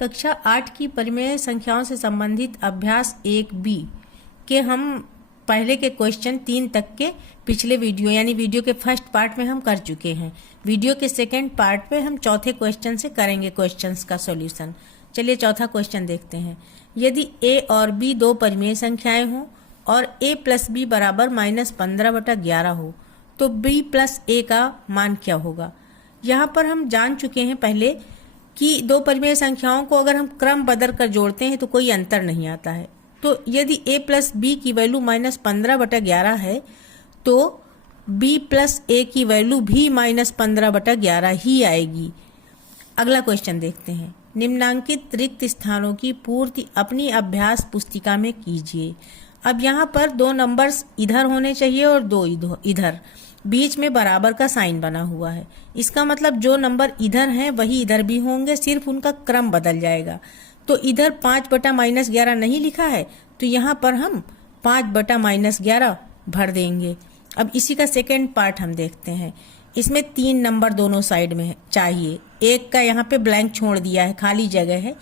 कक्षा 8 की परिमेय संख्याओं से संबंधित अभ्यास 1B के हम पहले के क्वेश्चन 3 तक के पिछले वीडियो यानी वीडियो के फर्स्ट पार्ट में हम कर चुके हैं। वीडियो के सेकंड पार्ट में हम चौथे क्वेश्चन से करेंगे क्वेश्चंस का सॉल्यूशन। चलिए चौथा क्वेश्चन देखते हैं। यदि a और b दो परिमेय संख्याएं हों और a प्लस बी बराबर -15/11 हो तो b प्लस a का मान क्या होगा। यहाँ पर हम जान चुके हैं पहले कि दो परिमेय संख्याओं को अगर हम क्रम बदल कर जोड़ते हैं तो कोई अंतर नहीं आता है। तो यदि a प्लस बी की वैल्यू -15/11 है तो b प्लस a की वैल्यू भी -15/11 ही आएगी। अगला क्वेश्चन देखते हैं। निम्नांकित रिक्त स्थानों की पूर्ति अपनी अभ्यास पुस्तिका में कीजिए। अब यहाँ पर दो नंबर्स इधर होने चाहिए और दो इधर, बीच में बराबर का साइन बना हुआ है। इसका मतलब जो नंबर इधर हैं वही इधर भी होंगे, सिर्फ उनका क्रम बदल जाएगा। तो इधर 5/-11 नहीं लिखा है तो यहाँ पर हम 5/-11 भर देंगे। अब इसी का सेकेंड पार्ट हम देखते हैं। इसमें 3 नंबर दोनों साइड में चाहिए, एक का यहाँ पे ब्लैंक छोड़ दिया है, खाली जगह है।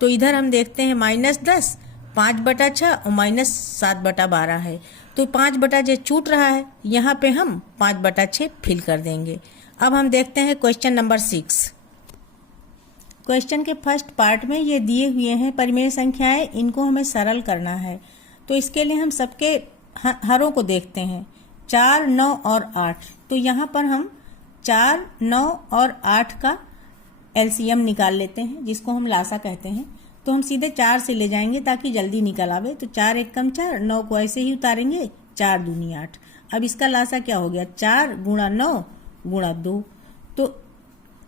तो इधर हम देखते हैं -10, 5/6 और -7/12 है। तो 5/6 छूट रहा है, यहाँ पे हम 5/6 फिल कर देंगे। अब हम देखते हैं क्वेश्चन नंबर 6। क्वेश्चन के फर्स्ट पार्ट में ये दिए हुए हैं परिमेय संख्याएं, इनको हमें सरल करना है। तो इसके लिए हम सबके हरों को देखते हैं, 4, 9 और 8। तो यहाँ पर हम 4, 9 और 8 का एलसीएम निकाल लेते हैं, जिसको हम लासा कहते हैं। तो हम सीधे 4 से ले जाएंगे ताकि जल्दी निकल आवे। तो 4 एकम 4, 9 को ऐसे ही उतारेंगे, 4 दूनी 8। अब इसका लासा क्या हो गया, 4 × 9 × 2। तो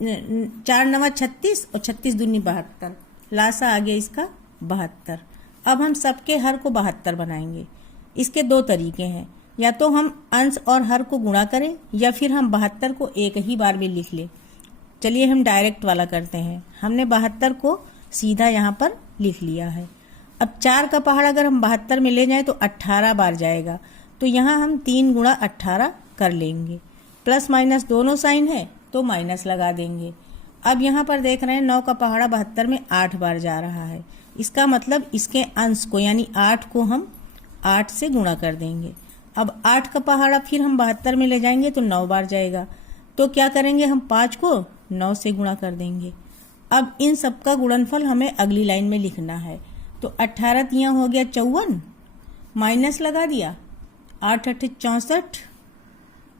4 × 9 36 और 36 दूनी 72। लासा आ गया इसका 72। अब हम सबके हर को 72 बनाएंगे। इसके दो तरीके हैं, या तो हम अंश और हर को गुणा करें या फिर हम 72 को एक ही बार में लिख लें। चलिए हम डायरेक्ट वाला करते हैं। हमने 72 को सीधा यहाँ पर लिख लिया है। अब 4 का पहाड़ अगर हम 72 में ले जाएं तो 18 बार जाएगा। तो यहाँ हम 3 × 18 कर लेंगे। प्लस माइनस दोनों साइन है तो माइनस लगा देंगे। अब यहाँ पर देख रहे हैं 9 का पहाड़ा 72 में 8 बार जा रहा है। इसका मतलब इसके अंश को यानी 8 को हम 8 से गुणा कर देंगे। अब 8 का पहाड़ा फिर हम 72 में ले जाएंगे तो 9 बार जाएगा। तो क्या करेंगे, हम 5 को 9 से गुणा कर देंगे। अब इन सब का गुणनफल हमें अगली लाइन में लिखना है। तो 18 तियां हो गया 54, माइनस लगा दिया, 8 8 64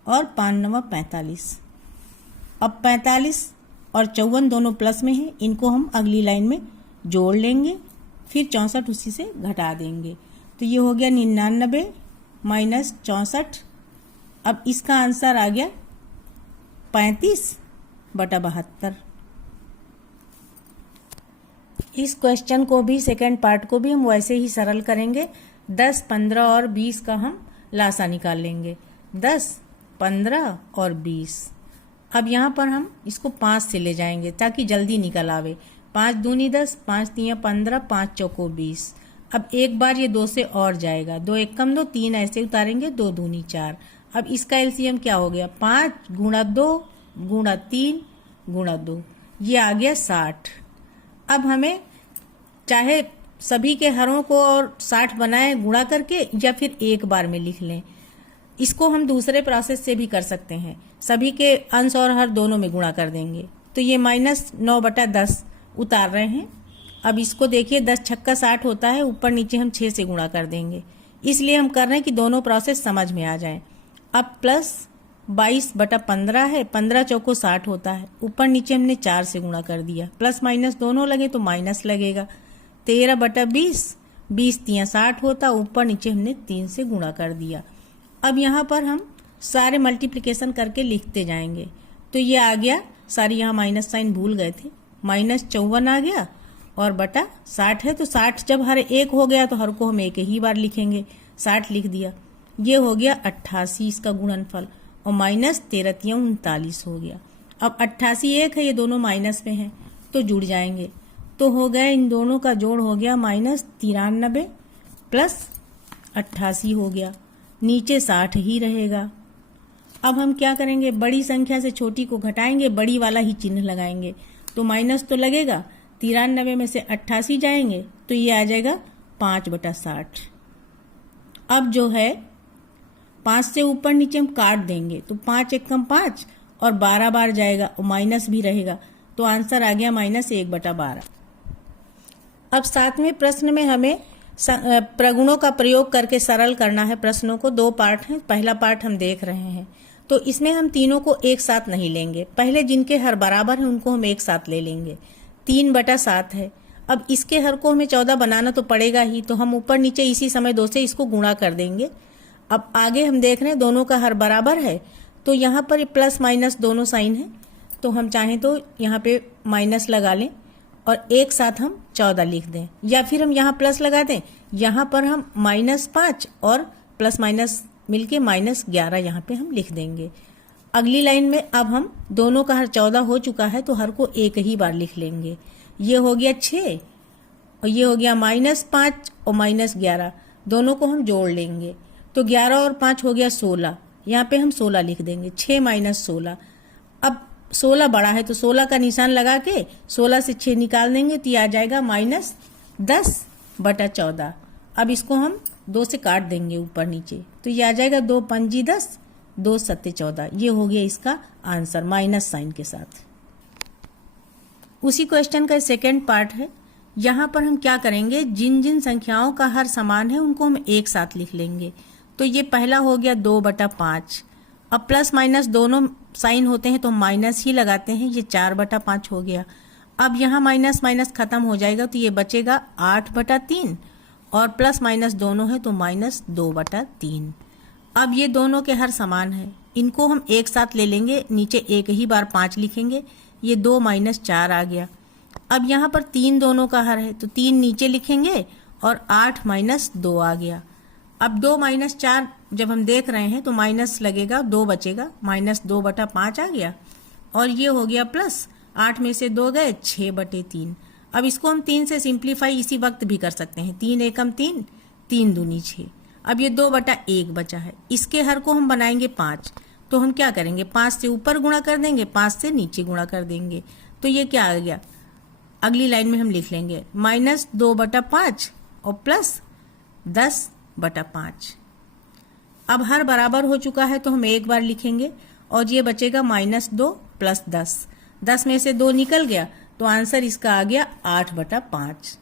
और 5 9 45। अब 45 और 54 दोनों प्लस में हैं, इनको हम अगली लाइन में जोड़ लेंगे, फिर 64 उसी से घटा देंगे। तो ये हो गया 99 माइनस 64। अब इसका आंसर आ गया 35/72। इस क्वेश्चन को भी सेकंड पार्ट को भी हम वैसे ही सरल करेंगे। 10, 15 और 20 का हम लासा निकाल लेंगे। 10, 15 और 20। अब यहाँ पर हम इसको 5 से ले जाएंगे ताकि जल्दी निकल आवे। 5 दूनी 10, 5 तियां 15, 5 चौको 20। अब एक बार ये 2 से और जाएगा, 2 एकम 2, 3 ऐसे उतारेंगे, 2 दूनी 4। अब इसका एलसीएम क्या हो गया, 5 × 2 × 3 × 2, ये आ गया 60। अब हमें चाहे सभी के हरों को और 60 बनाए गुणा करके या फिर एक बार में लिख लें। इसको हम दूसरे प्रोसेस से भी कर सकते हैं, सभी के अंश और हर दोनों में गुणा कर देंगे। तो ये -9/10 उतार रहे हैं। अब इसको देखिए, 10 छक्का 60 होता है, ऊपर नीचे हम 6 से गुणा कर देंगे। इसलिए हम कर रहे हैं कि दोनों प्रोसेस समझ में आ जाएं। अब प्लस 22/15 है, 15 चौको 60 होता है, ऊपर नीचे हमने 4 से गुणा कर दिया। प्लस माइनस दोनों लगे तो माइनस लगेगा। 13/20, 20 तियां 60 होता, ऊपर नीचे हमने 3 से गुणा कर दिया। अब यहाँ पर हम सारे मल्टीप्लिकेशन करके लिखते जाएंगे। तो ये आ गया, सारी यहाँ माइनस साइन भूल गए थे, -54 आ गया और बटा 60 है। तो 60 जब हर एक हो गया तो हर को हम एक ही बार लिखेंगे, 60 लिख दिया। ये हो गया 88 इसका गुणनफल, और -13 तियां 39 हो गया। अब 88 एक है, ये दोनों माइनस में हैं तो जुड़ जाएंगे। तो हो गया, इन दोनों का जोड़ हो गया -93 प्लस 88 हो गया, नीचे 60 ही रहेगा। अब हम क्या करेंगे, बड़ी संख्या से छोटी को घटाएंगे, बड़ी वाला ही चिन्ह लगाएंगे। तो माइनस तो लगेगा, 93 में से 88 जाएंगे तो ये आ जाएगा 5/60। अब जो है 5 से ऊपर नीचे हम काट देंगे तो 5 एकम 5 और 12 बार जाएगा और माइनस भी रहेगा, तो आंसर आ गया -1/12। अब 7वें प्रश्न में हमें प्रगुणों का प्रयोग करके सरल करना है प्रश्नों को। 2 पार्ट हैं, पहला पार्ट हम देख रहे हैं। तो इसमें हम तीनों को एक साथ नहीं लेंगे, पहले जिनके हर बराबर हैं उनको हम एक साथ ले लेंगे। 3/7 है। अब इसके हर को हमें 14 बनाना तो पड़ेगा ही, तो हम ऊपर नीचे इसी समय 2 से इसको गुणा कर देंगे। अब आगे हम देख रहे हैं दोनों का हर बराबर है, तो यहाँ पर प्लस माइनस दोनों साइन है, तो हम चाहें तो यहाँ पे माइनस लगा लें और एक साथ हम 14 लिख दें, या फिर हम यहाँ प्लस लगा दें, यहाँ पर हम -5 और प्लस माइनस मिलके -11 यहाँ पे हम लिख देंगे। अगली लाइन में अब हम दोनों का हर 14 हो चुका है तो हर को एक ही बार लिख लेंगे। ये हो गया 6 और ये हो गया -5 और -11, दोनों को हम जोड़ लेंगे तो 11 और 5 हो गया 16। यहाँ पे हम 16 लिख देंगे, 6 - 16। अब 16 बड़ा है तो 16 का निशान लगा के 16 से 6 निकाल देंगे तो ये आ जाएगा -10/14। अब इसको हम 2 से काट देंगे ऊपर नीचे, तो ये आ जाएगा 2 × 5 = 10, 2 × 7 = 14। ये हो गया इसका आंसर माइनस साइन के साथ। उसी क्वेश्चन का सेकेंड पार्ट है। यहाँ पर हम क्या करेंगे, जिन जिन संख्याओं का हर समान है उनको हम एक साथ लिख लेंगे। तो ये पहला हो गया 2/5। अब प्लस माइनस दोनों साइन होते हैं तो माइनस ही लगाते हैं, ये 4/5 हो गया। अब यहाँ माइनस माइनस खत्म हो जाएगा तो ये बचेगा 8/3 और प्लस माइनस दोनों है तो -2/3। अब ये दोनों के हर समान है, इनको हम एक साथ ले लेंगे, नीचे एक ही बार 5 लिखेंगे, ये 2 - 4 आ गया। अब यहाँ पर 3 दोनों का हर है तो 3 नीचे लिखेंगे और 8 - 2 आ गया। अब 2 - 4 जब हम देख रहे हैं तो माइनस लगेगा, 2 बचेगा, -2/5 आ गया और ये हो गया प्लस 8 में से 2 गए, 6/3। अब इसको हम 3 से सिंप्लीफाई इसी वक्त भी कर सकते हैं, 3 एकम 3, 3 दूनी 6। अब ये 2/1 बचा है, इसके हर को हम बनाएंगे 5, तो हम क्या करेंगे, 5 से ऊपर गुणा कर देंगे, 5 से नीचे गुणा कर देंगे, तो ये क्या आ गया, अगली लाइन में हम लिख लेंगे -2/5 और प्लस 10/5। अब हर बराबर हो चुका है तो हम एक बार लिखेंगे और ये बचेगा -2 + 10। 10 में से 2 निकल गया तो आंसर इसका आ गया 8/5।